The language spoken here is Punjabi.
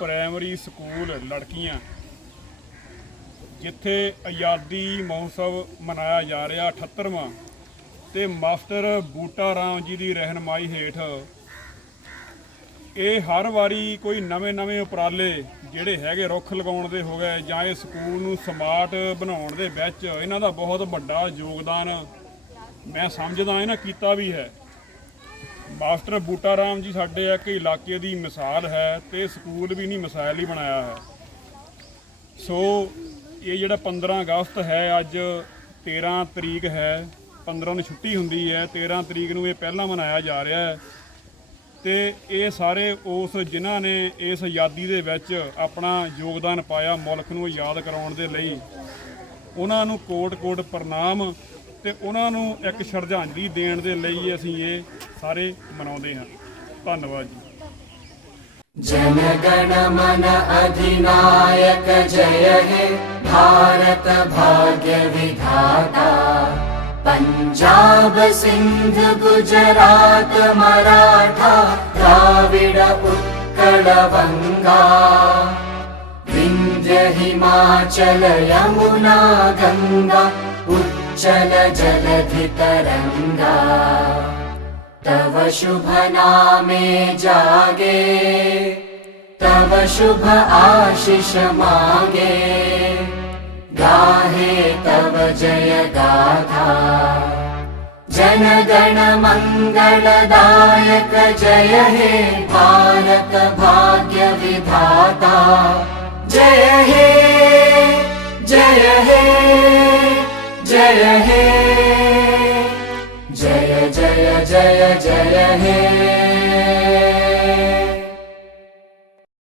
ਪ੍ਰਾਇਮਰੀ ਸਕੂਲ ਲੜਕੀਆਂ। ਜਿੱਥੇ ਆਜ਼ਾਦੀ ਮਹੋਤਸਵ ਮਨਾਇਆ ਜਾ ਰਿਹਾ 78ਵਾਂ ਤੇ ਮਾਸਟਰ ਬੂਟਾ ਰਾਮ ਜੀ ਦੀ ਰਹਿਨਮਾਈ ਹੇਠ। ਇਹ ਹਰ ਵਾਰੀ ਕੋਈ ਨਵੇਂ-ਨਵੇਂ ਉਪਰਾਲੇ ਜਿਹੜੇ ਹੈਗੇ ਰੁੱਖ ਲਗਾਉਣ ਦੇ ਹੋ ਗਏ ਜਾਂ ਇਹ ਸਕੂਲ ਨੂੰ ਸਮਾਰਟ ਬਣਾਉਣ ਦੇ ਵਿੱਚ ਇਹਨਾਂ ਦਾ ਬਹੁਤ ਵੱਡਾ ਯੋਗਦਾਨ ਮੈਂ ਸਮਝਦਾ ਇਹਨਾਂ ਕੀਤਾ ਵੀ ਹੈ। ਮਾਸਟਰ ਬੂਟਾ ਰਾਮ ਜੀ ਸਾਡੇ ਇੱਕ ਇਲਾਕੇ ਦੀ ਮਿਸਾਲ ਹੈ ਤੇ ਸਕੂਲ ਵੀ ਨਹੀਂ, ਮਿਸਾਲ ਹੀ ਬਣਾਇਆ ਹੈ। ਸੋ ਇਹ ਜਿਹੜਾ 15 ਅਗਸਤ ਹੈ, ਅੱਜ 13 ਤਰੀਕ ਹੈ 15 ਨੂੰ ਛੁੱਟੀ ਹੁੰਦੀ ਹੈ 13 ਤਰੀਕ ਨੂੰ ਇਹ ਪਹਿਲਾਂ ਮਨਾਇਆ ਜਾ ਰਿਹਾ ਹੈ। ਤੇ ਇਹ ਸਾਰੇ ਉਸ ਜਿਨ੍ਹਾਂ ਨੇ ਇਸ ਆਜ਼ਾਦੀ ਦੇ ਵਿੱਚ ਆਪਣਾ ਯੋਗਦਾਨ ਪਾਇਆ ਮੁਲਕ ਨੂੰ ਯਾਦ ਕਰਾਉਣ ਦੇ ਲਈ, ਉਹਨਾਂ ਨੂੰ ਕੋਟ-ਕੋਟ ਪ੍ਰਣਾਮ ਤੇ ਉਹਨਾਂ ਨੂੰ ਇੱਕ ਸ਼ਰਧਾਂਜਲੀ ਦੇਣ ਦੇ ਲਈ ਅਸੀਂ ਇਹ ਸਾਰੇ ਮਨਾਉਂਦੇ ਹਾਂ ਧੰਨਵਾਦ ਜੀ जनगण मन अधिनायक जय हे भारत भाग्य विधाता पञ्जाब सिन्ध गुजरात मराठा द्राविड उत्कल वङ्गा विन्ध्य हिमाचल यमुना गङ्गा उच्चल जलधि तरङ्गा तव शुभ नामे जागे तव शुभ आशिष मागे। गाहे तव जय गाथा जनगण मङ्गलदायक जय हे भारत भाग्य विधाता। जय हे जय हे जय हे जय जय हे